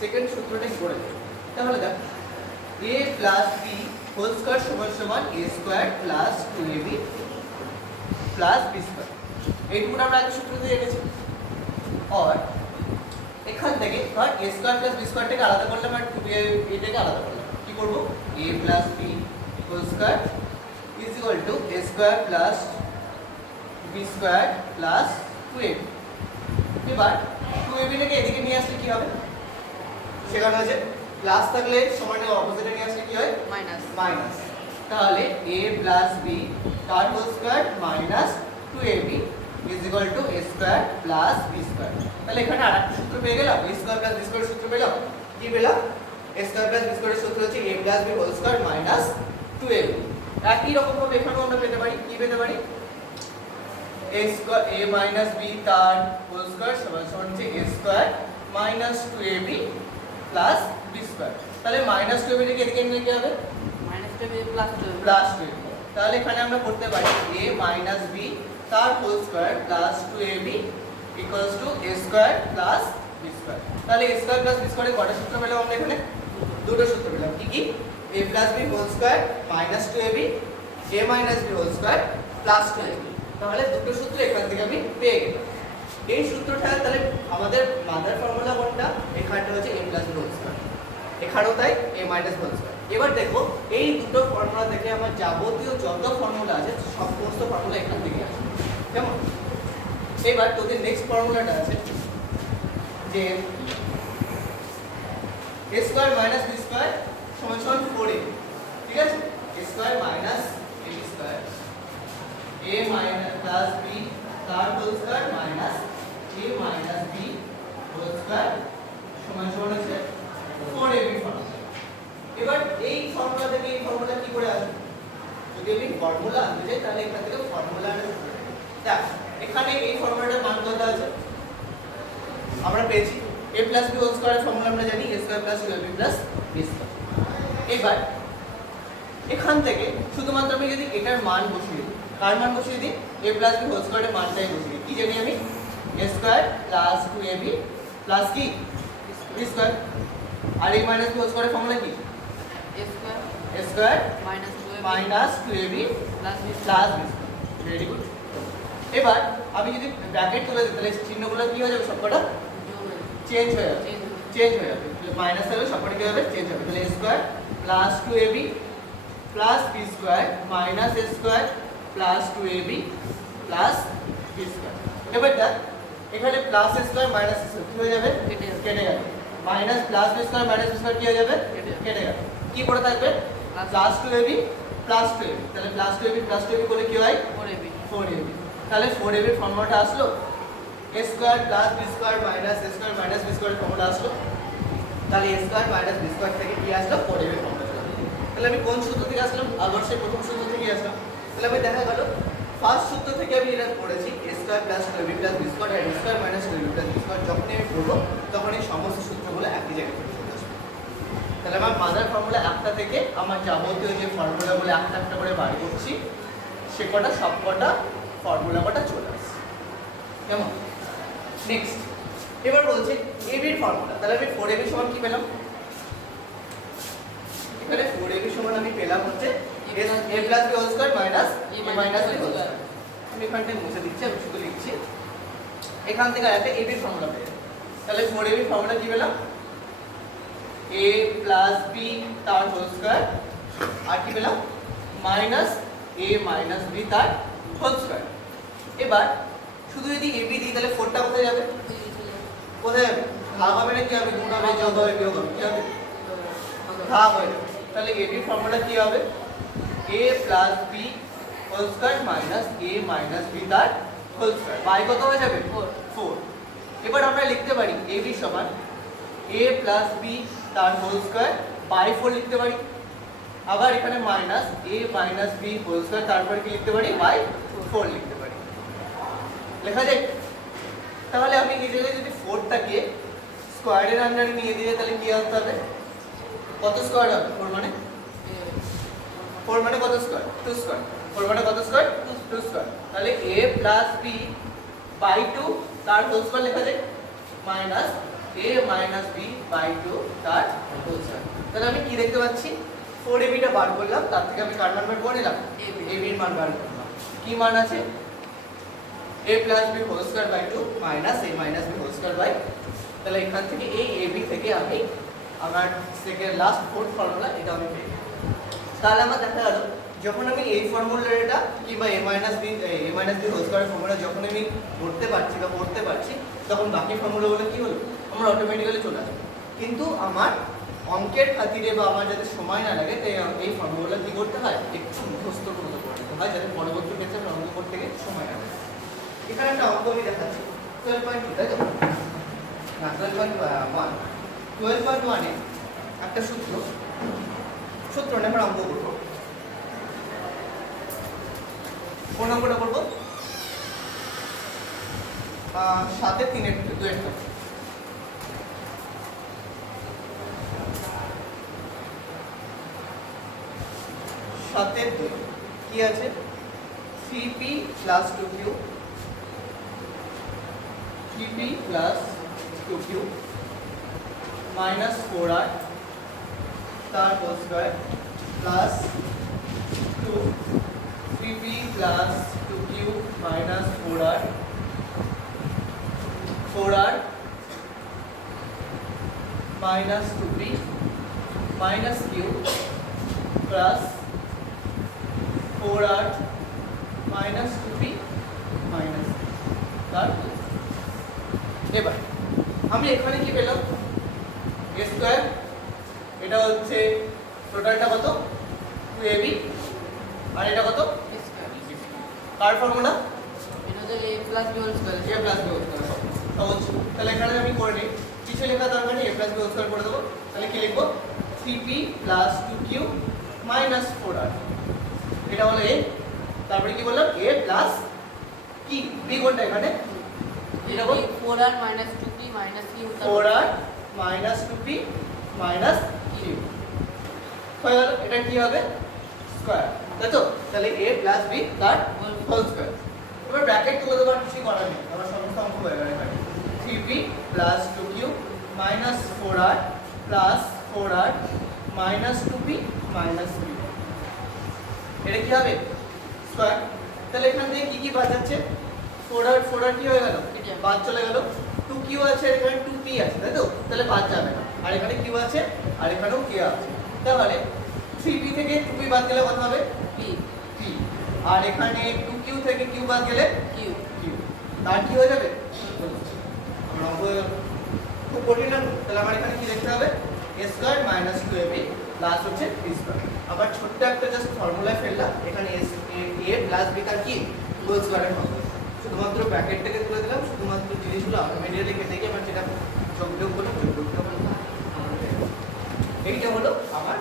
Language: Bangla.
সেকেন্ড সূত্রটা কি করে দেব, তাহলে দেখ a plus b whole square সমান সমান a square plus 2ab plus b square. এইটুকু আমরা আগে সূত্র দিয়ে রেখেছি। আর এখান থেকে ধর a স্কয়ার প্লাস b স্কয়ারটাকে আলাদা করলাম আর 2a আলাদা করলাম, কি করব a plus b whole square is equal to a square plus b square plus 2ab। এবার 2ab টাকে এদিকে নিয়ে আসলে কি হবে, সেখানে আছে প্লাস থাকলে সমানের অপোজিটে নিয়ে আসলে কি হয় মাইনাস। মাইনাস। তাহলে a প্লাস b তার whole square minus 2ab is equal to a square plus b square. তাহলে এখানে আরেকটা সূত্র পেয়ে গেলাম, a স্কয়ার প্লাস b স্কয়ারের সূত্র পেলাম। কি পেলাম, a স্কয়ার প্লাস b স্কয়ারের সূত্র হচ্ছে a plus b whole square minus 2ab। একই রকম ভাবে এখানেও আমরা পেতে পারি, কি পেতে পারি a square a minus b তার হোল স্কয়ার সমান সমান হচ্ছে a square minus 2ab plus b square. তাহলে মাইনাস 2ab টাকে এদিকে নিয়ে কি হবে মাইনাস 2 প্লাস 2। Plus 2ab। তাহলে এখানে আমরা করতে পারি a মাইনাস b তার whole square plus 2ab equals to a square plus b square. তাহলে a স্কয়ার প্লাস b স্কয়ারের কয়টা সূত্র পেলাম আমরা এখানে, দুটো সূত্র পেলাম। কি কি, a plus b whole square minus 2ab, a minus b whole square plus 2ab। তাহলে দুটো সূত্র এখান থেকে আমি পেয়ে গেলাম। এই সূত্রটা তাহলে আমাদের মাদার ফর্মুলা কোনটা, এখানটা হচ্ছে a plus b whole square, এখানেও তাই a মাইনাস হোল স্কয়ার। এবার দেখো এই দুটো ফর্মুলা থেকে আমার যাবতীয় যত ফর্মুলা আছে সমস্ত ফর্মুলা এখান থেকে আসে, কেমন। এবার তোদের নেক্সট ফর্মুলাটা আছে যে a square minus b square সমান সমান 4ab, ঠিক আছে। a square minus ab square a minus plus b তার whole square minus a minus b whole square সমান সমান হচ্ছে 4ab ফর্মুলা। এবার এই ফর্মুলা থেকে এই ফর্মুলা কি করে আসবে, যদি আমি ফর্মুলা আনতে যাই তাহলে এখান থেকে ফর্মুলা আনতে হবে। দেখ এখানে এই ফর্মুলাটার মান কত আছে আমরা পেয়েছি, a প্লাস b হোল স্কয়ারের ফর্মুলা আমরা জানি a square plus 2ab plus b square. এবার এখান থেকে শুধুমাত্র আমি যদি এটার মান বসিয়ে দিই, কার মান বসিয়ে দিই a প্লাস b হোল স্কয়ারের মানটাই বসিয়ে দিই, কি জানি আমি a square plus 2ab plus কি b স্কয়ার। আর a মাইনাস b হোল স্কয়ারের ফর্মুলা কি a square a square minus 2 minus 2ab plus b plus b square. Very good. এবার আমি যদি ব্র্যাকেট তুলে দিই তাহলে চিহ্নগুলো কি হয়ে যাবে, সবকটা চেঞ্জ হয়ে যাবে, চেঞ্জ হয়ে যাবে। মাইনাস থাকলে সবকটা কি হবে চেঞ্জ হবে। তাহলে a square plus 2ab plus b square minus a square plus 2ab plus b square. এবার দেখ এখানে plus a square minus a square কি হয়ে যাবে, কেটে যাবে। Minus plus b square minus b square কি হয়ে যাবে, কেটে যাবে। কি পড়ে থাকবে প্লাস 2ab প্লাস 2ab। তাহলে প্লাস 2ab প্লাস 2ab করলে কি হয় 4ab। 4ab। তাহলে 4ab এর ফর্মুলাটা আসলো, a square plus b square minus a square minus b square formula আসলো। তাহলে a square minus b square থেকে কি আসলো 4ab এর ফর্মুলা। তাহলে আমি কোন সূত্র থেকে আসলাম, আবার সেই প্রথম সূত্র থেকে আসলাম। তাহলে আমি দেখা গেল ফার্স্ট সূত্র থেকে আমি এটা পড়েছি a square plus 2ab plus b square আর a square minus 2ab plus b square. যখনই আমি পড়বো তখন এই সমস্ত সূত্রগুলো একই জায়গায় চলে আসবে। তাহলে আমার মাদার ফর্মুলা একটা থেকে আমার যাবতীয় যে ফর্মুলাগুলো একটা একটা করে বার করছি সে কটা সব কটা ফর্মুলা কটা চলে আসছে, কেমন। নেক্সট এবার বলছে ab এর ফর্মুলা। তাহলে আমি 4ab সমান কি পেলাম, এখানে 4ab সমান আমি পেলাম হচ্ছে a plus b whole square minus a minus b whole square. আমি এখানটায় মুছে দিচ্ছি, আমি শুধু লিখছি। এখান থেকে একটা ab এর ফর্মুলা পেলাম। তাহলে 4ab এর ফর্মুলা কি পেলাম, a প্লাস b তার হোল স্কয়ার আর কি পেলাম মাইনাস a মাইনাস b তার হোল স্কয়ার। এবার শুধু যদি ab দিই তাহলে 4টা কোথায় যাবে, কোথায় যাবে, ভাগ হবে না কি হবে, গুণ হবে, যোগ হবে, বিয়োগ হবে, কি হবে ভাগ হয়ে যাবে। তাহলে ab এর ফর্মুলা কি হবে a plus b whole square minus a minus b তার হোল স্কয়ার। y কত হয়ে যাবে 4। এবার আমরা লিখতে পারি ab সমান a প্লাস b তার হোল স্কয়ার বাই 4 লিখতে পারি। আবার এখানে minus a minus b whole square, তারপর কি লিখতে পারি বাই 4 লিখতে পারি, লেখা যায়। তাহলে আমি এই জায়গায় যদি 4টাকে স্কয়ারের আন্ডারে নিয়ে দিই তাহলে কি আসতে হবে, কত স্কয়ার হবে 4 মানে 4 মানে কত স্কয়ার 2 স্কয়ার, 4 মানে কত স্কয়ার 2 স্কয়ার। তাহলে a প্লাস b বাই 2 তার হোল স্কয়ার লেখা যায় minus a minus b by 2 তার হোল স্কয়ার। তাহলে আমি কি দেখতে পাচ্ছি 4ab টা বার করলাম, তার থেকে আমি কার মান বার করে নিলাম, ab এর মান বার করলাম। কি মান আছে a plus b whole square by 2 minus a minus b whole square by, তাহলে এখান থেকে এই ab থেকে আমি আমার সেকেন্ড লাস্ট ফোর্থ ফর্মুলা এটা আমি পেয়ে গেলাম। তাহলে আমার দেখা গেল যখন আমি এই ফর্মুলাটা কিংবা a minus b whole square formula যখন আমি করতে পারছি বা করতে পারছি, তখন বাকি ফর্মুলাগুলো কি হলো আমার অটোমেটিক্যালি চলে আসবে। কিন্তু আমার অঙ্কের খাতিরে বা আমার যাতে সময় না লাগে তাই এই ফর্মুলা কি করতে হয় একটু মুখস্থ করতে হয়, যাতে পরবর্তী ক্ষেত্রে আমার অঙ্ক করতে গিয়ে সময় না লাগে। এখানে একটা অঙ্ক আমি দেখাচ্ছি 12.2, তাই তো না 12.1 12.1 এ একটা সূত্র নিয়ে আমরা অঙ্ক করবো। কোন অঙ্কটা করবো 7/3 2 7/2 কি আছে 3p plus 2q 3p plus 2q minus 4r তার whole square plus 2 3p plus 2q minus 4r minus 2p minus q plus 4r minus 2p minus তার এবার আমি এখানে কি পেলাম a স্কয়ার, এটা হচ্ছে টোটালটা কত 2ab, আর এটা কত কার ফর্মুলা এটা হচ্ছে a plus b whole square. a plus b whole square সহজ। তাহলে এখানে আমি করে নিই, কিছু লেখা দরকার নেই, a plus b whole square করে দেবো। তাহলে কি লিখবো 3p plus 2q minus 4r, এটা হলো a। তারপরে কি বললাম a প্লাস কি b কোনটা এখানে এটা বল 4r minus 2p minus q 4r minus 2p minus q হয়ে গেল। এটা কি হবে স্কয়ার, তাই তো? তাহলে a প্লাস b তার হোল স্কয়ার। এবার ব্র্যাকেট তুলে দেওয়ার কিছু করার নেই, আমার সমস্ত অঙ্ক হয়ে গেল এখানে 3p plus 2q minus 4r plus 4r minus 2p minus q, এটা কি হবে স্কয়ার। তাহলে এখান থেকে কি কি বাদ যাচ্ছে 4r কি হয়ে গেল বাদ চলে গেল, 2q আছে এখানে 2p আছে, তাই তো? তাহলে বাদ যাবে না, আর এখানে q আছে আর এখানেও q আছে। তাহলে 3p থেকে 2p বাদ গেলে কত হবে p p, আর এখানে 2q থেকে q বাদ গেলে q q, তার কি হয়ে যাবে আমরা অঙ্ক খুব কঠিন না। তাহলে আমার এখানে কি লিখতে হবে a square minus 2ab plus হচ্ছে b স্কয়ার। আবার ছোট্ট একটা জাস্ট ফর্মুলায় ফেললাম, এখানে a প্লাস b তার কি হোল স্কয়ারের ফর্মুলা, শুধুমাত্র ব্র্যাকেট থেকে তুলে দিলাম, শুধুমাত্র জিনিসগুলো অটোমেটিক্যালি কেটে গিয়ে আমার যেটা যোগ করলাম এইটা হলো আমার